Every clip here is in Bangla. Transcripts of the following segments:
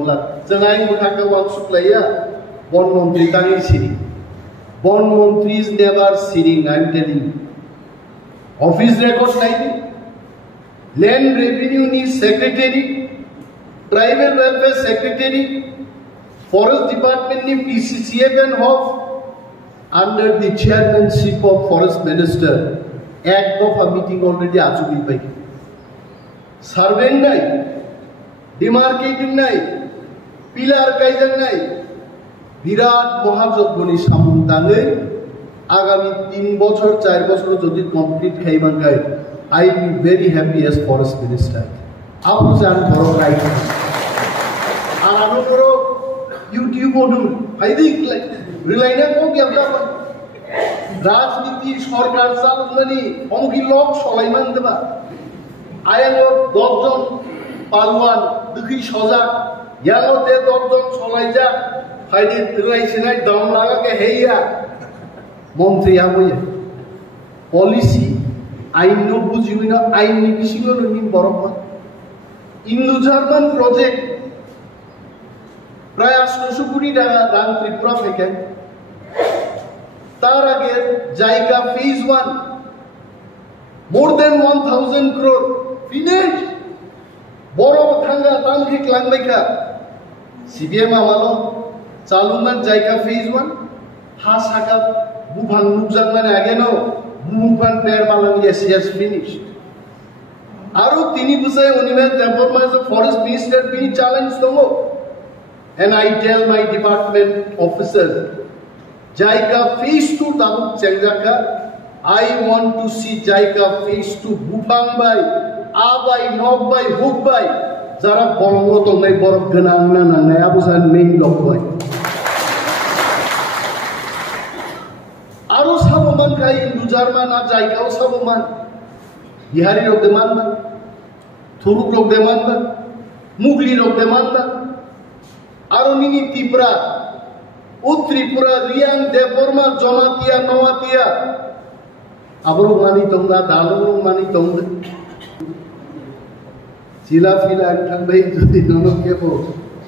Jangai muthaka wan suklaya, Bon Montri tangi sitting. Bon Montri is never sitting, I am telling you. Office records like Land Revenue needs Secretary, Tribal Welfare Secretary, Forest Department ni PCCF and Hof, under the chairmanship of Forest Minister. Act of a meeting already achieved by surveying night, demarcating night. Pilar kaizan nai birat mahajoboni samundane agami 3 বছর 4 বছর যদি কমপ্লিট খাইবান গায় I will be very happy as forest minister apu jan boro right আর আমি বড় ইউটিউব ওডুন ফাইদি রিলাইনা কো কি আমরা রাজনীতি সরকার চালানি অমকি লোক সলাইমান দেবা আয়ালো 10 জন পালওয়ান দুখি সজাগ Yangote Doctor Solaja, Heidi Relationate down like a heya Montreal policy. I know Buzina, I need to see in Boroma. In the German project, Prayas to Sukurida ran Tripura Feke Taragir, Jaika Phase 1, more than 1,000 crore finished. Boro Thanga Tanki Klangbaika. CBM amalo Chaluman Jaika Phase 1 Hasaka Bubang Nubzakman Ageno Bumpan Pair Malang yes finished. Aru Tini Busay Uniman Tempermans of Forest Minister Pini challenge Tomo. And I tell my department officers Jaika Phase 2 Tabuk Chenjaka I want to see Jaika Phase 2 Bupang by Abai, Nog by, Hook by Zara Bongo to my Borok Ganana and Nayabusan main lock by Arus Habuman Kai in Dujarman, Jaika Sabuman Yihari of the Manda Turuk of the Manda Mugli of the Manda Arunini Tipra Utripura, Rian, Deborma, Jonatia, Noatia Abru Mani Tonga, Dalu Mani Tonga Sila fila and by the Nono Kepo,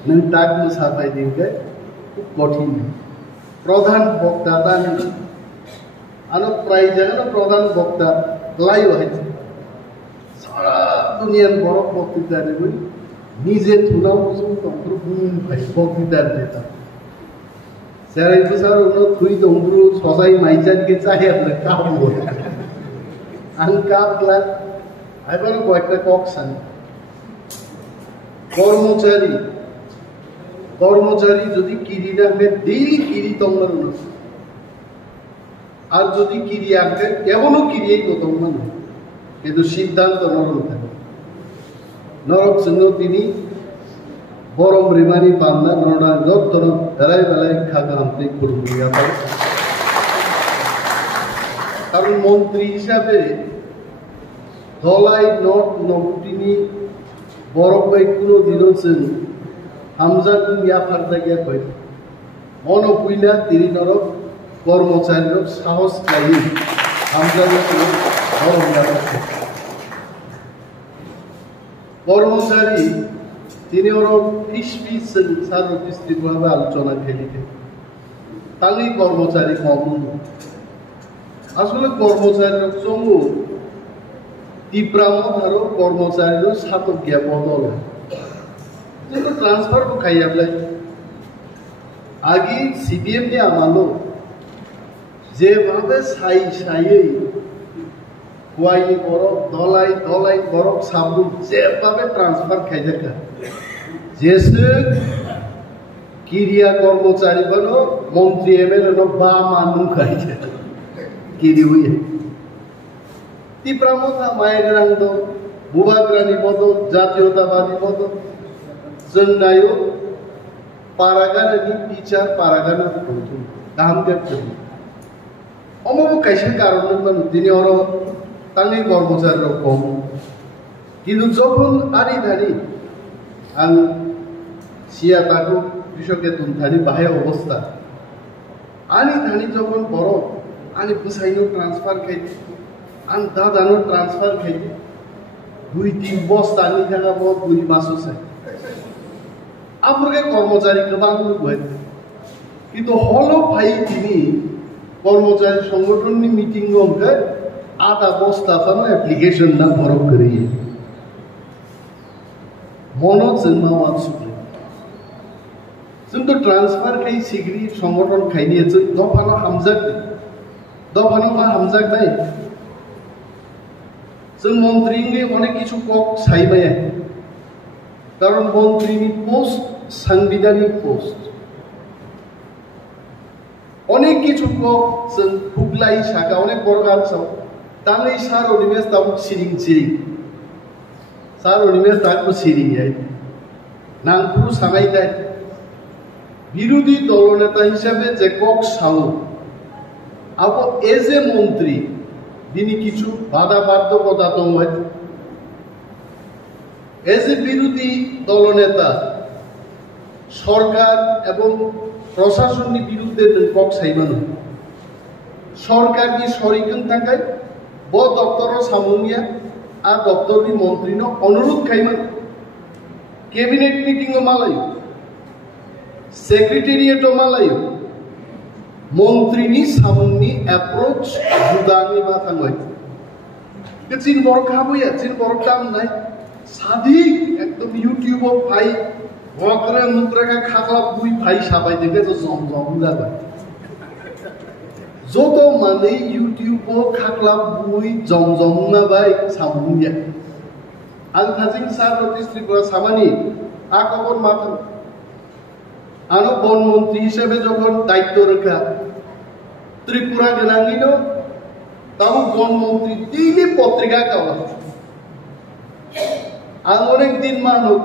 Nantak Musafai Dinka, Kotin. Prodhan Bokta, Anna Prize, Anna Prodhan Bokta, Live. Sara Dunian Borok Bokta, Nizet Hula was by Bokta data. Sarah Pusar, no Tweet Umbru, Sosai, my chat gets I have the cow. Uncapla, I don't know what the coxon. কর্মচারী যদি কিরি রাখবে ডেইলি কিরি তোমার আর যদি কিরি রাখবে কেবলও কিরিয়েই তোমার নয় কিন্তু সিদ্ধান্ত নরম থাকে নরক সিংহ তিনি বরম রিমানি পান্না নরডা যত্ন বেলায় বেলায় খাগা আন্তরিক করুয়া পারে কারণ মন্ত্রী হিসাবে ধলাই নট নবটিনি Borok by Kuno Dinosen, Hamza Dunya Partagia Pai. Mono Puina, Tirinoro, Kormosanov, House Kayi, Hamza Kormosari, Tinoro, Fish Fish and Sado Distribuava Alchona Kelite. Tangi Kormosari Momu. As well as Kormosari of Somu. Tipramo haro kormosari lo sato gya bodol jeko transfer ko khaiya blai agi CBM ni amalo je bhabe sai kuai borok dolai borok sabu je bhabe transfer khaijaka jese kiriya kormosari bano montri MLA no ba manu khaije kiri huye Tipramota Mayagrando, Bubagrani Modo, Jatiotabadi Modo, Zandayo, Paragana teacher, Paragana Putu, Damgatu. Omo Kaisha Karuman, Dinoro, Tangi Borbozaro Com, Kiluzopun Aridani, and Siataku, Bishoketun Tani Bahaya Obosta. Ani Tani Jopon Boro, Ani Pusaino transfer Kate. And that are not transfer cake. We think boss Tani Hana bought with Masus. আপনাকে কর্মচারী বাংলো বই কিন্তু হলো ভাই তিনি কর্মচারী সংগঠননি মিটিং গমকে আধা বস্তা ফানো অ্যাপ্লিকেশন না বরফ করিয়ে মনো জন্মাওয়া সুপ্রিম जों तो ट्रांसफर खाई सिगरी संगठन खाई जों दफानो हामजाक दफानो मा हामजाक नाय जों मन्त्रीनि अनेक किछु कक साइबाय कारण मन्त्रीनि पोस्ट साংবিধানিক पोस्ट अनेक किछु कक जों हुगलाई साका अनेक बरगान साव तांगै सार अनिमेस ताबु सिरिं सार अनिमेस ताबु सिरिं याय नांगुरु सागाय दाय বিরোধী দলনেতা হিসাবে যে কক সাউ আবো এজ এ মন্ত্রী তিনি কিছু বাধা বাধ্যকতা দং এজ এ বিরোধী দলনেতা সরকার এবং প্রশাসনের বিরুদ্ধে কক সাইবান সরকারনি সরিকন থাকায় ব দপ্তর সামুনিয়া আর দপ্তরনি মন্ত্রীন অনুরোধ খাইমান ক্যাবিনেট মিটিং মালাই सेक्रेटेरिएट मालायो मंत्रीनि सामुंनि अप्रोच जुदानि मा थांबाय चिन बरक हाबोया चिन बरक दामनाय सादि एकदम यूट्यूब भाई वक्रे मुद्राका खाखला बुई भाई साबाय देखे तो जम जाबाय जतो माने यूट्यूब खाखला बुई जम ना बाय सामुंनिया आं थाजिं सार नोटिस त्रिपुरा सामानि आ खबर माथां आरो बन मंत्री हिसाबै যখন দায়িত্ব রাখা ত্রিপুরা গনাঙ্গিন তাও বন মন্ত্রী দিনে পত্রিকা কাওয়া আর অনেক দিন মানুষ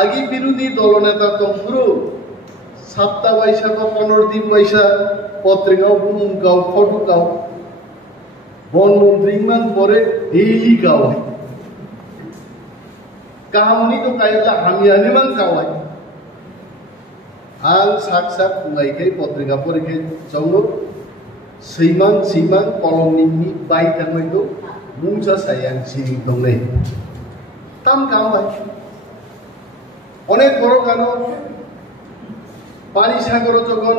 আগে বিরোধী দলনেতা তন্ত্র সপ্তাহ পয়সা বা 15 দিন পয়সা পত্রিকাও বুমকাও ফটো কাও বন মন্ত্রী মান পরে ডেইলি কাওয়া কাহামনি তো কাইলা আমি আনিমান কাওয়া आं साक्षात बुंनायखाय पत्रिका फरायखाय जावनो सैमान कलमनि बाय थांनायखौ मुंसा सायां सिरिं दंनाय ताम कामबाय अनेक बড় কানো পানি সাগর যখন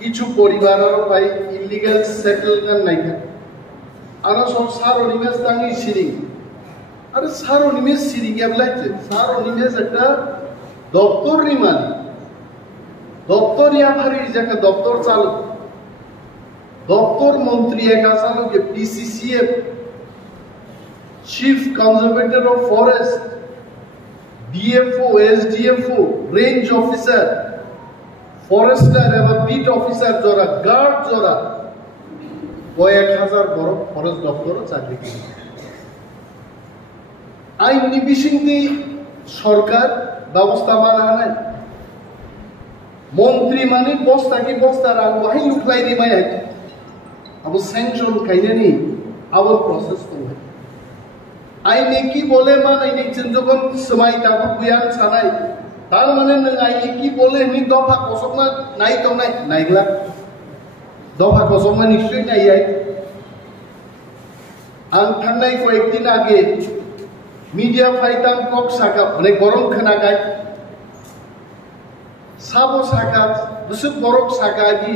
কিছু পরিবারের ভাই ইলিগাল সেটেলমেন্ট নাইকা আর সব সার অনিমেষ তাঙ্গি সিরিং আর সার অনিমেষ সিরিং এবলাইছে সার অনিমেষ একটা দপ্তর রিমানি दफ्तर या भारी जाका दफ्तर चालू दफ्तर मंत्री एका चालू के PCCF chief conservator of forest DFO SDFO range officer forester एवं बीट ऑफिसर जोरा गार्ड जोरा কয়েক হাজার বড় ফরেস্ট দপ্তরও চাকরি করে আইন নিবিসিংতি সরকার ব্যবস্থা বানায় मंत्री माने बस्ता की बस्ता राग वही लुकलाई दी माय अब सैंक्शन खाइने अब प्रोसेस तो है आईने की बोले मान आईने जन समय ताबो गुयान सानाय तार माने नों आईने की बोले नि दफा कसमना नाय तो नायग्ला दफा कसमना निश्चय नाय आं थांनाय कयेक दिन आगे मीडिया फाइटां कक साका अनेक गरम खोनागाय साबो साकात बिसोर बरक साकागि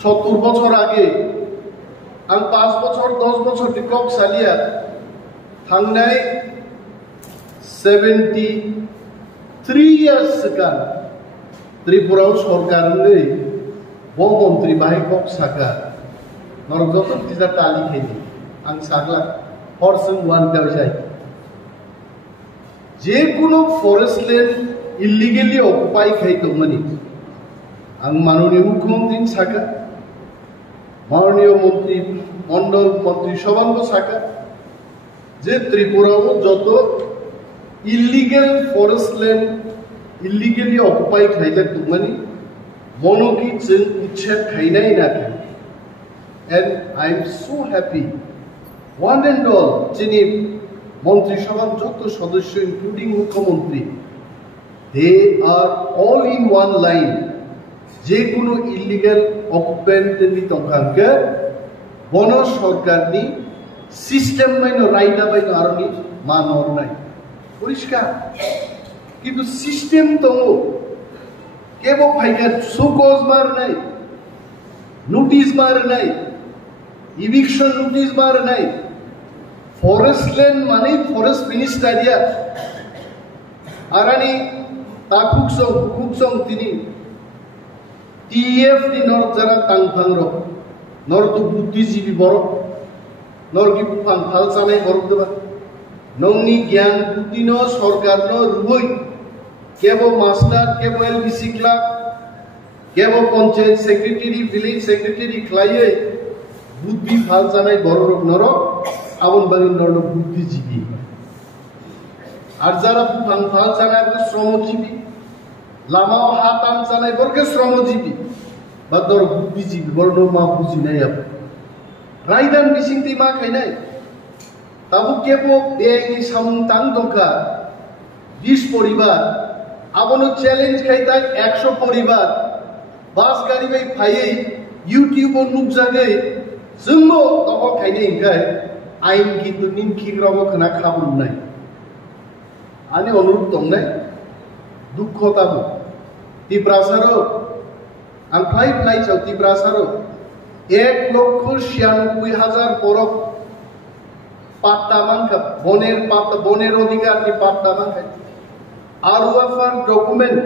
70 বছর आगे आं 5 বছর 10 বছর टिकक सालिया थांनाय 73 years सिगां त्रिपुरा सरकारनि ब मन्त्री बाहाय कक साका नरगत तिजा तालि खायनि आं सागला हरसों वान गावजाय जे कुनो फरेस्ट लैंड इलिगेली अकुपाई खाइदोंमोन आं माननीय मुख्यमंत्री साका माननीय मंत्री मंडल मंत्री सभानबो साका जे त्रिपुराव जत illegal forest land illegally occupy खाइदोंमोन मनोकी जों इच्छा खाइनाय नाखा and I am so happy one and all जिनि मंत्री सभा जत सदस्य इंक्लूडिंग मुख्यमंत्री they are all in one line जे कोनो इलिगेल अकुपेंट नि तंखांके बन सरकारनि सिस्टेम माइनो राइटा बाइनो आरनि मानर नाय परिष्कार কিন্তু সিস্টেম তো কেবল ভাইকার সুকোজ মার নাই, নোটিশ মার নাই, ইভিকশন নোটিশ মার নাই। ফরেস্ট ল্যান্ড মানে ফরেস্ট মিনিস্টারিয়া আরানি তা খুকসং তিনি TF ni nor jara tangphang rok nor tu buddhijibi borok nor ki phang phal sanai borok deba nongni gyan buddhi no sarkar no ruboi kebo master kebo LBC clerk kebo panchayat secretary village secretary khlaiye buddhi phal sanai borok norok abon bangin nor buddhijibi আর যারা phang phal sanai শ্রমজীবী লামাও হাতাম চালাই বর্গে শ্রমজীবী বা ধর বুদ্ধিজীবী বর্ণ মা বুঝি নাই আপনি রায়দান বিসিংতি মা খাই নাই তাবু কেবো বেআইনি সামতাং দঙ্কা 20 পরিবার আবনো চ্যালেঞ্জ খাইতা 100 পরিবার বাস গাড়ি বাই ফাইয়ে ইউটিউব ও নুক জাগে जोंबो তখন খাইনে ইনকাই আইন কিন্তু নিমখিগ্রব খানা খাবুন নাই আনি অনুরোধ দং নাই দুঃখ তাবো তিব্রাসারো आं फ्लाइ चाव तिब्रासारो 1,96,000 बरफ पाट्टा मानखा बनेर अधिकार नि पाट्टा मानखा आरुआफार डकुमेंट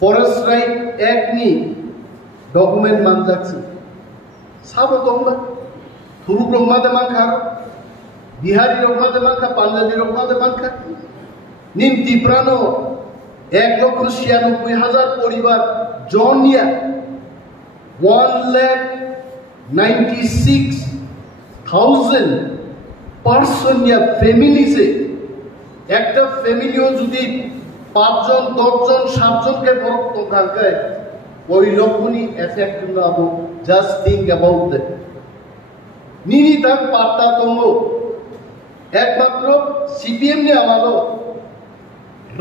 फरेस्ट राइट एक्ट नि डकुमेंट मानजाक्सि साबो दंबा थुरुक रंमादे मानखा बिहारी रंमादे मानखा पांजाबी रंमादे मानखा निन तिब्रानो 1,96,000 परिवार जनिया 1,96,000 person या फैमिली से एक टा फैमिलियों जुदी 5 जन 10 जन 7 जन के बरफ तो खाके वही लोगोनी इफेक्ट ना हो just think about that नीनी तक पाता तुमो एक मात्र CPM ने आवालो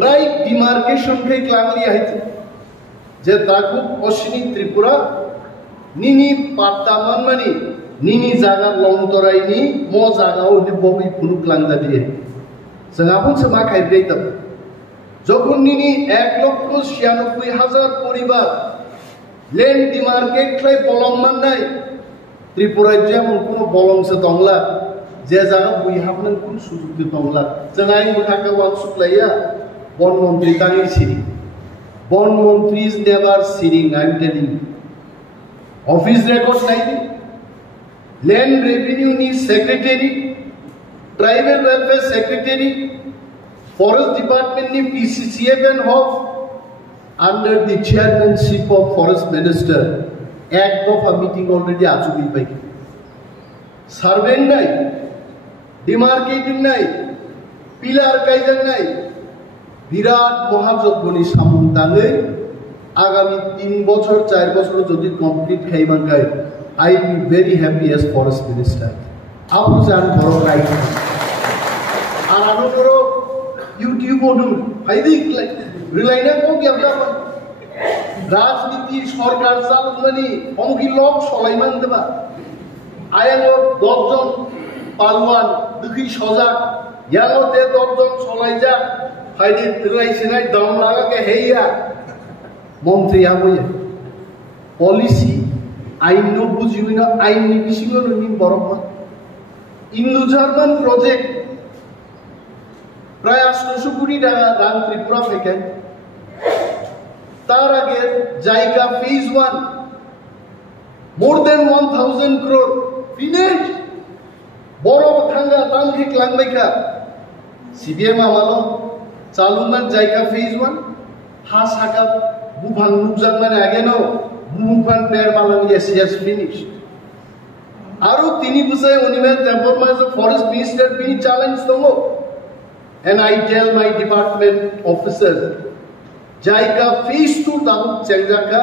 राइट डिमार्केशन के क्लांगली आई थी जे ताकु पश्चिमी त्रिपुरा निनी पाट्टा मानमानी निनी जागा लंतरायनी मो जागाओ नि बबी फुलुक लांजा दिए जोंहाबो समा खाइब्रै तब যখন নিনি 1,96,000 পরিবার লেন ডিমার্কেট ক্লাই বলং মাননাই ত্রিপুরায় যেমন কোন বলংসে দংলা যে জায়গা বই হাবনান কোন সুযোগ দি দংলা जोंहाय मुथाका वान सुप्लाइया वन मंत्री तांगि सिरि वन मंत्री इज नेवर सिरिंग I am telling office record नाइदि लैंड रेवेन्यू नि secretary tribal welfare secretary forest department नि PCCF and HoFF under the chairmanship of forest minister एक दफा मीटिंग ऑलरेडी आचुगि पाइ सर्वे नाइ डिमार्केटिंग नाइ पिलार कायजों नाइ বিরাট মহাযজ্ঞনি সামন্তাঙ্গে আগামী 3 বছর 4 বছর যদি কমপ্লিট খাইবাঙ্গাই I be very happy as forest minister আপু জান বড় রাইট আর আনো করো ইউটিউব ওডু ফাইদি রিলাইনা কো কি আপনা রাজনীতি সরকার চালানি অমকি লোক সলাইমান দেবা আয়ালো 10 জন পালওয়ান দুই সজাগ ইয়ালোতে 10 জন সলাই যা फाइदे रिलाइसिनाय दम लागा के हेया मंत्री आबोया पॉलिसी आइन नो बुझिबिना आइन नि बिसिङो नि बरफमा इन्डो जार्मान प्रोजेक्ट प्राय 800 कोटी टाका दान त्रिपुरा फेके तार आगे जायगा phase 1 more than 1000 crore finish बरफ थांगा तांखि क्लांगबायखा सीबीएम आमालो चालुमान जायगा फेज 1 हा साका बुफां नुकजांनानै आगेनो बुफां पेर मालां yes finished आरो तिनि बुसाय उनिमे टेम्परमाइज फरेस्ट मिनिस्टर बिनि चैलेंज दङ and I tell my department officers जायगा phase 2 ताबु चेंजाका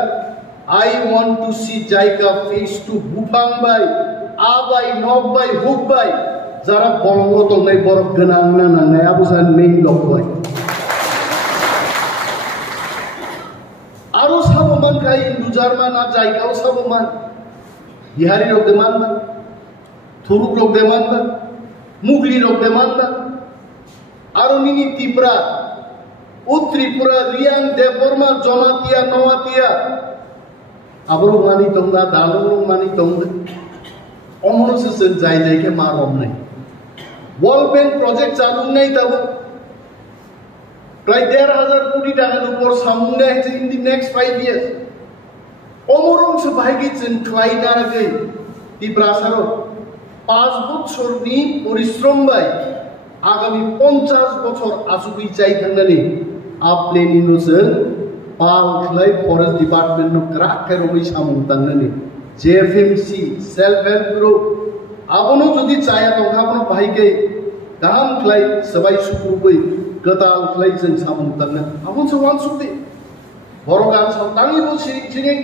I want to see जायगा फेज 2 बुफां बाय आबाय नक बाय हुक बाय যারা বলঙ্গ দংনাय बरफ गोनां नांनाय आबुसान मेइन लकबाय आरो साबमान खाय इन्डो जार्मान आ जायगायाव साबमान बिहारी रक देमानबा थुरुक रक देमानबा मुगली रक देमानबा आरो मिनि तिब्रा ও ত্রিপুরা রিয়াং দেববর্মা জমাতিয়া নওয়াতিয়া আবার মানি তোমরা দালং মানি তোমরা অমনসেন যাই যাইকে মারম নাই ওয়ার্ল্ড ব্যাংক প্রজেক্ট চালু নাই তবে প্রায় 1,500 কোটি টাকার উপর সামনে আছে ইন দি নেক্সট 5 ইয়ার্স অমরংস ভাইগিছেন ক্লাইনার আগে ত্রিপুরাসারও 5 বছরনি পরিশ্রম বাই আগামী 50 বছর আসুকি চাই থাকনানি আপনি নিনোসেন পাল খ্লাই ফরেস্ট ডিপার্টমেন্ট নো ক্রাকের ওই সামুং তাংনানি জেএফএমসি সেলফ হেল্প গ্রুপ আপনো যদি চায়া তো আপনো ভাইকে গাहाम ख्लाई सबाई सुकुबै गदाल ख्लाई जों सामुं तांना आपन सवान सुदे बर' गान सावतांनि बो सिरिं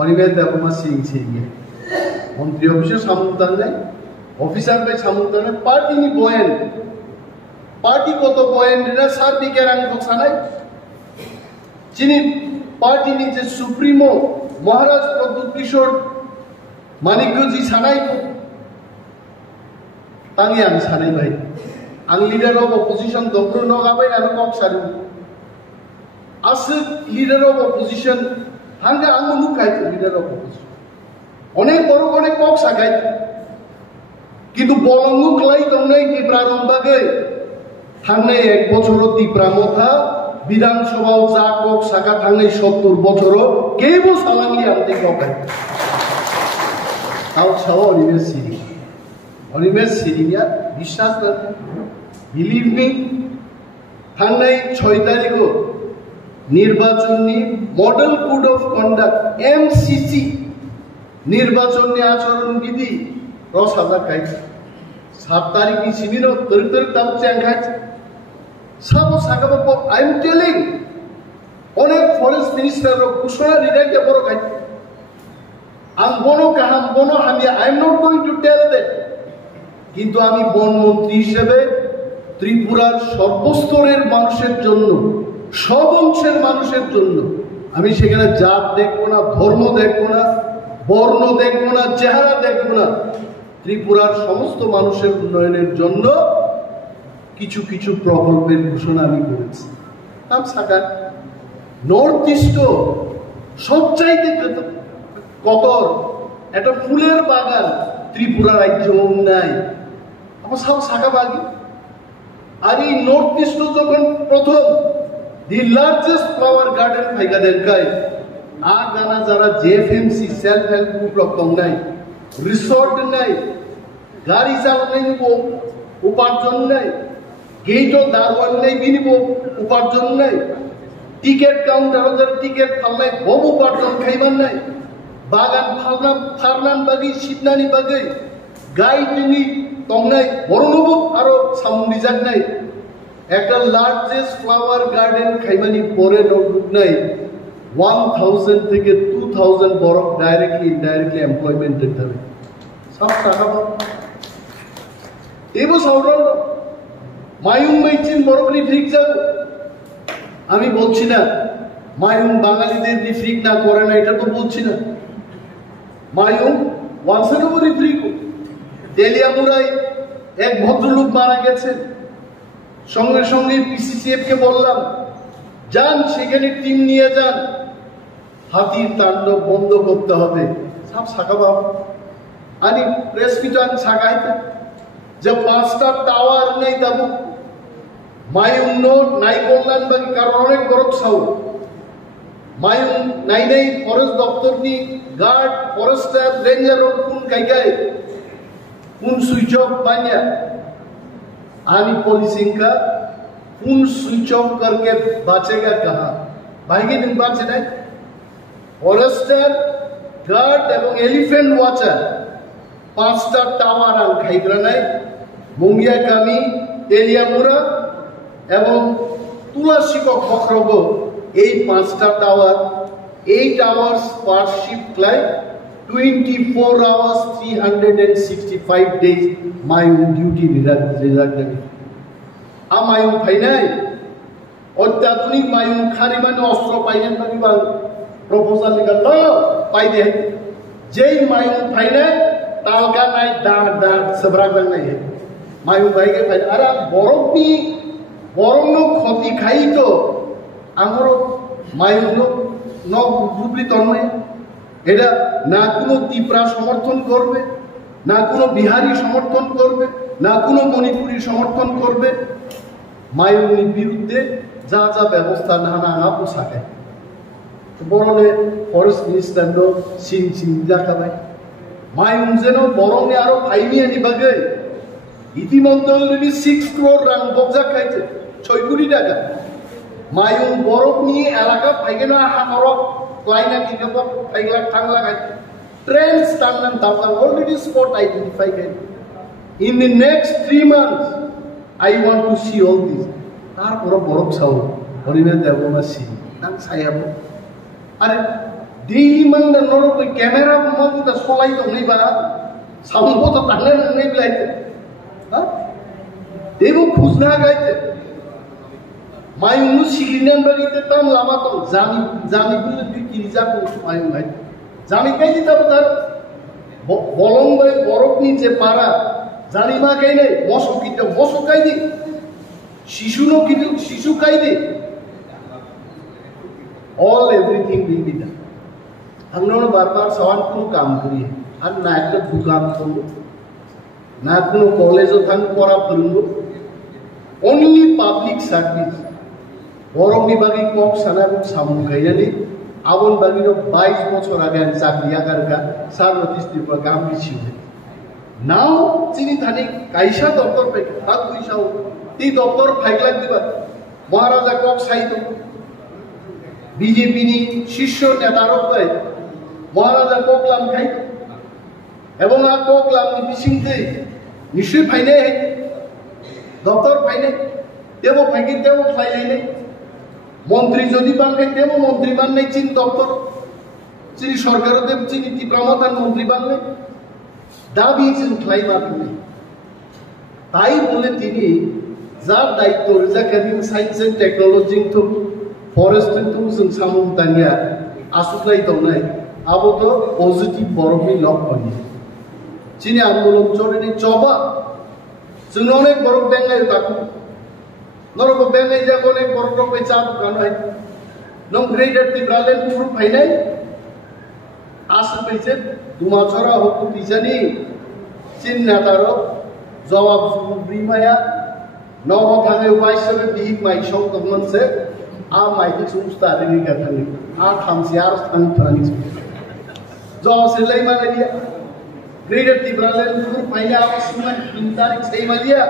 अनिबे दाबमा सिरिं मन्त्रि अफिसाव सामुं तांनाय अफिसार बाय सामुं तांनाय पार्टीनि बयान पार्टीगत बयान दिना सार बिगारां दसानाय जिनि पार्टीनि जे सुप्रिमो महाराज प्रद्युत किशोर मानिकजी सानाय तांगे आं सानै भाई आं लीडर ऑफ अपोजिशन दंग्रो न गाबाय आरो कक सारू आसो लीडर ऑफ अपोजिशन हांगा आं नुकाय लीडर ऑफ अपोजिशन अनेक बड़ अनेक कक सागाय किन्तु बलंगु क्लाई दंनाय टिप्रा रंबागै थांनाय 1 बछर टिप्रा मथा विधानसभाव जा कक सागा थांनाय 70 बछर केबो सालांगि आंते ककाय आउ साव इउनिभार्सिटी অনিমেষ সিরিয়া বিশ্বাস করেন বিলিভ মি থাংনাই 6 তারিখও নির্বাচনী model code of conduct MCC নির্বাচনী আচরণ বিধি রসাদা কাই 7 তারিখনি সিনিনো তরতর তাও চ্যাংখাই সব সাগাবো আই এম টেলিং অনেক ফরেস্ট মিনিস্টার ঘোষণা রিডাইতে বড় কাই আম বনো কাহাম বনো আমি I am not going to tell that কিন্তু আমি বনমন্ত্রী হিসেবে ত্রিপুরার সর্বস্তরের মানুষের জন্য সব অংশের মানুষের জন্য আমি সেখানে জাত দেখব না ধর্ম দেখব না বর্ণ দেখব না চেহারা দেখব না ত্রিপুরার সমস্ত মানুষের উন্নয়নের জন্য কিছু কিছু প্রকল্পের ঘোষণা আমি করেছি নাম সাকার নর্থ ইস্ট সবচাইতে কতর একটা ফুলের বাগান ত্রিপুরা রাজ্য নাই আমার সব শাখা বাগি আর এই নর্থ ইস্ট যখন প্রথম দি লার্জেস্ট ফ্লাওয়ার গার্ডেন ফাইগা দেখায় আ গানা যারা জেএফএমসি সেলফ হেল্প গ্রুপ রকম নাই রিসোর্ট নাই গাড়ি চালানো নিব উপার্জন নাই গেটও দারওয়ান নাই বিনিব উপার্জন নাই টিকেট কাউন্টার টিকেট ফালনাই বহু উপার্জন খাইবার নাই বাগান ফারনান বাগি শিবনানি বাগি গাই টিনি তংনাই বড়নবু আরো সামুন্দি জাগ নাই একটা লার্জেস্ট ফ্লাওয়ার গার্ডেন খাইমানি পরে নোটবুক নাই 1000 থেকে 2000 বড় ডাইরেক্টলি ইনডাইরেক্টলি এমপ্লয়মেন্ট দিতে হবে সব টাকা এবো সাউরাল মায়ুং মাইচিন বড়বলি ঠিক যাব আমি বলছি না মায়ুং বাঙালিদের রিফ্রিক না করে না এটা তো বলছি না মায়ুং ওয়ানসের রিফ্রিক তেলিয়ামুড়ায় এক ভদ্রলোক মারা গেছেন সঙ্গে সঙ্গে পিসিসিএফ কে বললাম যান সেখানে টিম নিয়ে যান হাতির তাণ্ডব বন্ধ করতে হবে সব শাখা বাবু আনি প্রেস মিটান শাখাইতে যে 5টা টাওয়ার নেই তাবু মায়ুং নোট নাই কল্যাণ বাকি কারণ অনেক গরত সাউ মায়ুং নাই নাই ফরেস্ট দপ্তরনি গার্ড ফরেস্টার রেঞ্জার কোন কাইগায় কোন সুইচ অফ बान्या आनी पोलिसिंग का कौन स्विच ऑफ करके बचेगा कहाँ भाई दिन बात है फॉरेस्टर गार्ड एवं एलिफेंट वाचार 5টা টাওয়ার আন খাইগ্রা নাই মুঙ্গিয়া কামি তেলিয়ামুড়া এবং তুলাশিকক বখরগ এই 5টা tower 8 hours per shift like 24 hours 365 days my own duty result आमायु फाइनाय अत्याधुनिक मायु खारी माने अस्त्र पाइनेन बाकी बां प्रपोजल निकाल लो पाइ दे जेई मायु फाइनाय तालका नाय दाग दाग सबरा गन नाय मायु भाई के फाइन अरे बरफनी বরং ক্ষতি খাই তো আমার মায়ুন্য নবলি তন্ময় এটা না কোনো ত্রিপুরা সমর্থন করবে, না কোনো বিহারি সমর্থন করবে, না কোনো মণিপুরি সমর্থন করবে। মায়ুনির বিরুদ্ধে যা যা ব্যবস্থা না না পোশাকে বরলে ফরেস্ট মিনিস্টার সিন দেখাবাই মায়ুন যেন বরংে আরো ফাইনি আনিবাগে ইতিমধ্যে অলরেডি 6 crore রান বকজা খাইছে 6 কোটি টাকা। মায়ুন বরফ নিয়ে এলাকা ফাইগে না হামরক ক্লাইনা কি কব ফাইগলা থাংলা গাই ট্রেন স্টান্ডান দাবলা অলরেডি স্পট আইডেন্টিফাই গাই। In the next 3 months I want to see all this. তারপর বরফ ছাও হরিবে দেব না সি নাম ছায়াবো আরে ডেইলি মানদা নরক ক্যামেরা মগুটা সলাই তো নেই বা সামনে তো তাহলে নেই লাইতে হ্যাঁ দেবো খুঁজনা গাইতে মায়ুন সিগিনান বাড়িতে তাম লামা তো জামি বলে বিক্রি যাবো মায়ুন ভাই জামি কাই দিতাম তার বলং ভাই বরফ নিচে পাড়া জানি মা কাই নেই মশো কাই দি শিশুনো কিন্তু শিশু কাই দি all everything will be done. हम लोग बार-बार सवाल क्यों काम करिए? আর না একটা দোকান করবো, না কোনো কলেজও থান পড়া করবো, only public service. বরং বিভাগে কক সানা এবং সামুন গাইয়ালি আবন বাগিরও 22 বছর আগে চাকরি আগারগা সার্বত্রিক ত্রিপুরা গাম দিছি নাও চিনি থানি কাইসা দপ্তর পাই হাত পয়সাও এই দপ্তর ফাইগলাক দিবা মহারাজা কক সাইতো বিজেপি নি শীর্ষ নেতারক পাই মহারাজা কোকলাম খাইত এবং আর কোকলাম বিশিংতে নিশ্চয় ফাইনে দপ্তর ফাইনে দেব ফাইকি দেব ফাইলে মন্ত্রী যদি বানবে দেব মন্ত্রী বানলে চীন দপ্তর চিনি সরকারও দেব চিনি ত্রিপুরামতান মন্ত্রী বানলে দাবি চিন ফ্লাই মারবে তাই বলে তিনি যার দায়িত্ব রিজার্ভ সায়েন্স এন্ড টেকনোলজি তো फरेस्ट तो जों सामुं दानिया आसुख्लाय दंनाय आबो तो पजिटिव बरफनि लक बनि चिनि आंदोलन चोरनि चबा जों अनेक बरफ बेंगाय ताकु नरक बेंगाय जा अनेक बरफ पे चाप गानाय नों ग्रेटर टिब्रालेन पुरु फाइनाय आस पैसे दुमाछरा हकु तिजानि चिन नातारो जवाब ब्रिमाया नव थाङै वाइसबे बिहिक माइ सं दमनसे आ माइक सुस्ता रिनि गथानि आ थामसियार थांथानि जो सिलाई मालिया ग्रेटर टिब्रालेन पुरु फाइना आसुमान 3 तारिख sei मालिया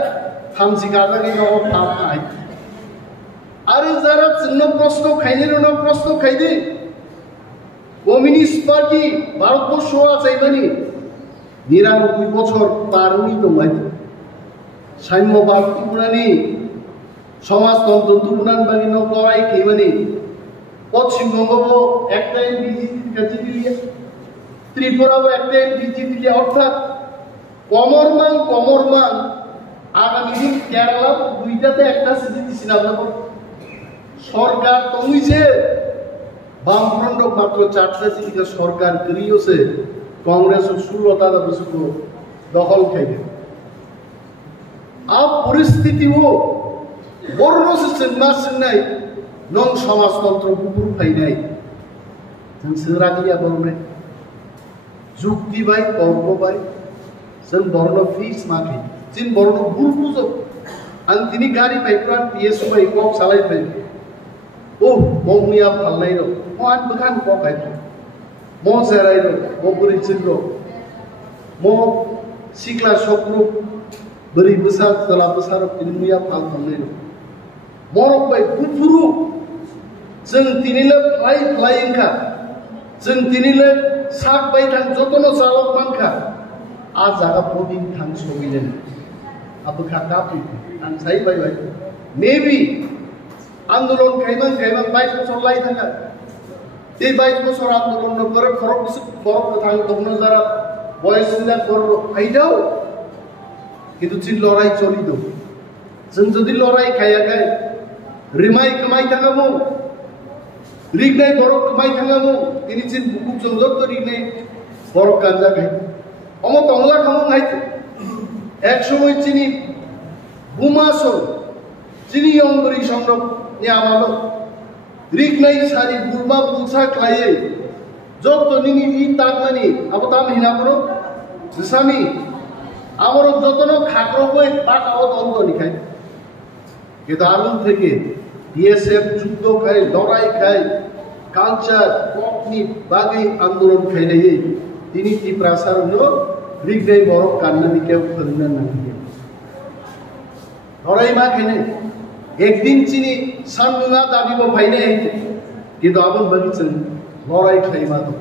थामसि गाजानि नव थामनाय आरो जारा जोंनो प्रश्न खाइदि कमिउनिस्ट पार्टी भारतबर्ष आछाइमानि 99 বছর পারনি দমাই সাম্যবাদ ত্রিপুরানি সমাজতন্ত্র তুলনান বাড়ি নয় কেমানি পশ্চিমবঙ্গ একটা বিজেপির কাছে দিলিয়া ত্রিপুরাও একটা বিজেপি দিলিয়া অর্থাৎ কমরমান আগামী দিন কেরালা দুইটাতে একটা সিটি দিছিল সরকার তমিছে বামফ্রন্ট মাত্র 4টা সিটিকে সরকার করিয়েছে কংগ্রেস 16টা বছর দখল খাইবে আপ পরিস্থিতি ও বর্ণ সিস্টেম নাই নং সমাজতন্ত্র পুকুর ফাইনাই जों सोरागिया बरने যুক্তি বাই তর্ক বাই जों বর্ণ ফিস মাখি जिन বর্ণ ভুল বুঝো আন তিনি গাড়ি পাইপ্রান পিএসও বাই কক চালাই পাই ও মমিয়া ফালনাই র ম আন বখান কক আই ম জেরাই র ম পরিচিত র ম সিকলা সকরু বরি বসার তলা বসার তিনি মুয়া ফাল ফালনাই র মরক বাই গুফুরু जों तिनिले फ्लाइंखा जों तिनिले साक बाय थां जतनो चालक मानखा आ जागा पदिन थां सगिलेन आबखा कापि आं साइ बाय मेबी आंदोलन खाइमान 22 বছর লাই थाङा ते 22 বছর आंदोलन न करे फरक बिस फरक थां दंनो जारा बयसना कर फाइदाव किन्तु चिन लड़ाई चलि दो जों जदि लड़ाई खायाखै रिमाइ कमाइ थाङामो रिगनाय बरफ माइ थाङामो तिनि चिन बुकुक जंजत रिगनाय बरफ गांजा गाय अमो तंगला खामो हाय एक समय चिनि बुमासो Chini Yongri Shonro Niamalo, Rignai Sari Burma Pulsa Claye, Joto Nini Takmani, Abatam Hinabro, Sami, Amaro Jotono Kakrobo, Pak out on the Nikai. Gedarun Teke, DSF, Judo Kai, Lorai Kai, Culture, Cockney, Bagi, Anduron Kai, Tini Prasar no, Rignai Borok Kananike, Fernand. Lorai Makene. एक दिन चिनी सानुना दाबी को भाईने किंतु आबन बगिचन लड़ाई खाई मातो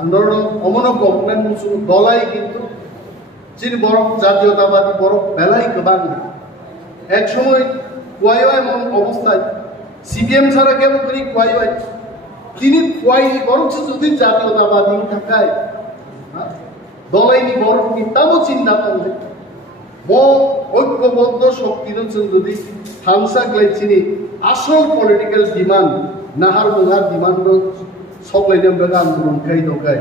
आंदोलन अमनो गवर्नमेंट मुसु दलाई किंतु चिनी बरफ জাতীয়তাবাদী বরফ বেলাই গোবাং এক সময় কুয়াইওয়াই মন অবস্থায় সিপিএম ছাড়া কেন করি কুয়াইওয়াই তিনি কুয়াই বরফ যদি জাতীয়তাবাদী থাকায় দলাইনি বরফ কি তাও চিন্তা করলে ঐক্যবদ্ধ শক্তির যদি হামসা গ্লাইছিনি আসল পলিটিক্যাল ডিমান্ড নাহার মহার ডিমান্ড সবলাইনাম বেগা আন্দোলন খাই দকাই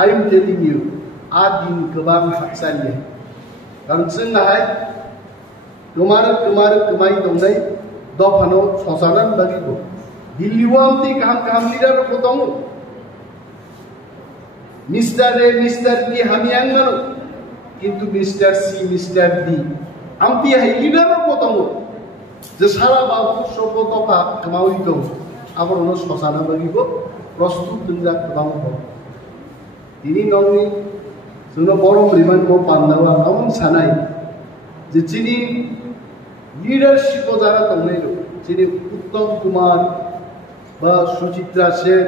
I am telling you a দিন গোবাं হাকসানি কারণ जोंहाय गोमाय दंनाय दफानो ससानान बागिबो दिल्लीआव आमति गाहाम लिडार को दं मिस्टार ए मिस्टार की हामियांगनो किंतु मिस्टर सी मिस्टर डी आमति हाय लिडार को दं যে সারা বাবু সভ্যতা কমাউই দং আবরণ সসানা বাগিব প্রস্তুত দংজা কবাং হব তিনি নংনি जोंनो बरम रिमान को पान्दावा आमन सानाय जे चिनी लिडारशिप जारा दंनाय चिनी उत्तम कुमार बा सुचित्रा सेन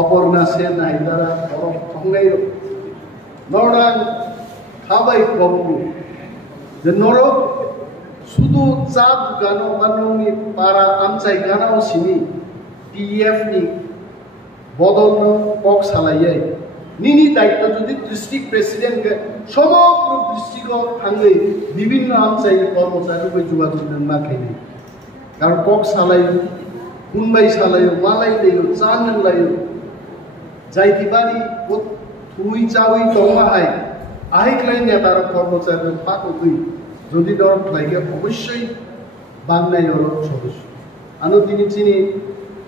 अपर्णा सेन नायदारा बरम थांनाय नरदां खाबाय कबु जे नरक শুধু চাঁদ গানো বানমি পারা আমচাই গানাও সিনি টিএফ নি বদল পক সালাইয়াই নিনি দায়িত্ব যদি ডিস্ট্রিক্ট প্রেসিডেন্ট সমগ্র ডিস্ট্রিক্ট থাঙ্গে বিভিন্ন আমচাই কর্মচারীকে যোগাযোগ না খাইনি কারণ পক সালাই কুনবাই সালাইও মালাই দেও চান লাইও যাইতি বাড়ি থুই চাউই দমাহাই আইকলাই নেতার কর্মচারী পাকই যদি দরক লাগে অবশ্যই বাংলায় হলো সদস্য আনো তিনি চিনি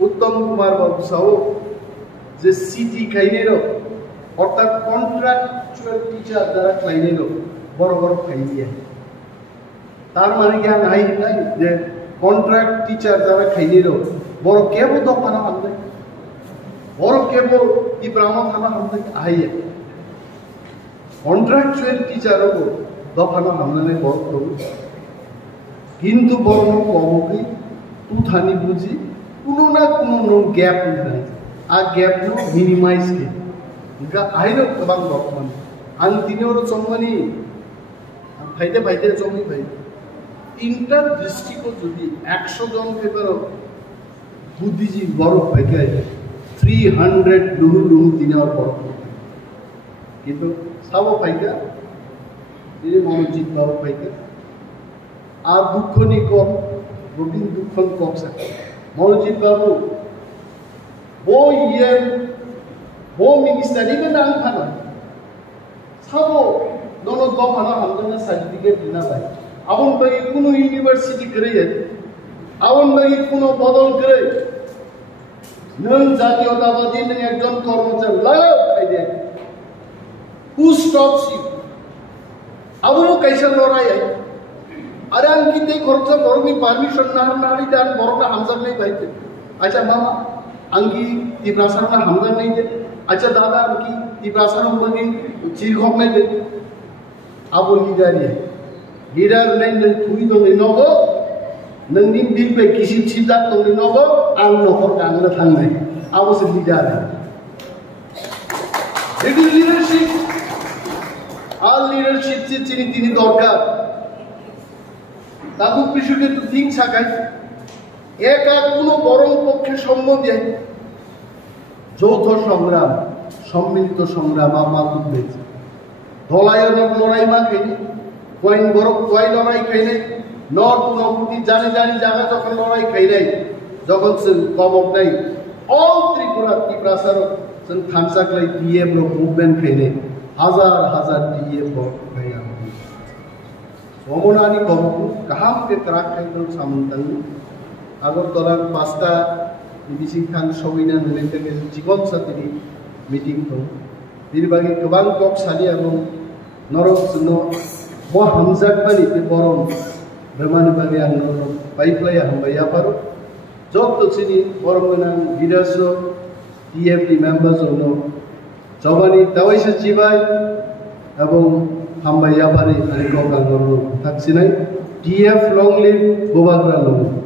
উত্তম কুমার বাবু সাও যে সিটি খাইনেরো অর্থাৎ কন্ট্রাক্টুয়াল টিচার দ্বারা খাইনেরো বড় বড় খাইনিয়ে তার মানে কি নাই নাই যে কন্ট্রাক্ট টিচার দ্বারা খাইনেরো বড় কেবল দোকানা হামলে বড় কেবল ই ব্রাহ্মণ থানা হামলে আইয়ে কন্ট্রাক্টুয়াল টিচারও দফানো হামলানে বড় করু কিন্তু বড় কমকি তুথানি বুঝি কোনো না কোনো গ্যাপ নাই আর গ্যাপ নো মিনিমাইজ কে ইনকা আইনো কবাং রকমান আন তিনোর চমনি ফাইতে চমনি ভাই তিনটা দৃষ্টিকো যদি 100 জন পেপার বুদ্ধিজি বড় ফাইতে 300 লুহু তিনোর বড় কিন্তু সব ফাইতে ini monojit bawa baik. Dukkh ni kok, Robin dukkh kok sa. Monojit bawa, bo minister ni kan ang phana. Sabo dono do phana hamdana certificate dina bhai. Abon bhai kuno university करे है. Abon bhai kuno बदल करे. नन জাতীয়তাবাদী ने একজন কর্মচারী লাগাও খাইদে. Who stops you? Abu kaisa lorai ai aran kite khorcha borni permission na nari dan borna hamzar nahi baite acha mama angi tibrasar na hamzar nahi de acha dada angi tibrasar bagi chirkhok nahi de abu leader nahi nang thui do nogo nang nim bil pe kisi chidat do nogo ang nohor kangna thang nahi abu se leader it is leadership all leadership চিনি তিনি দরকার তাবু বিষয়কে তো ঠিক থাকাই একা কোনো বরং পক্ষে সম্মতি যৌথ সংগ্রাম সম্মিলিত সংগ্রাম আমাদের হয়েছে দলায়ের লড়াই মা খাইনি কয়েন বরং কয় লড়াই খাই নাই নর্থ নবুতি জানি জায়গা যখন লড়াই খাই নাই যখন কমক নাই অল ত্রিপুরা ত্রিপ্রাসার থামসাকলাই ডিএম মুভমেন্ট খাই নাই হাজার DM Somonani Komu, Kaham ke Krakaiton Samantang, Agortolan Pasta, Ibisi Khan Sowina, and Chikon Satiri meeting from Diribagi Kabang Kok Sadiago, Norok no, Bo Hamzak Bani, the Boron, Ramanabagi and Paiplaya Hambayaparo, Jok to City, Boromana, Vidaso, TFD members of no, Jovani Tawisha Chivai, Abong. Hamba Yapari, Aliko Kangoro, Taksinai, TF long live Bobagra long.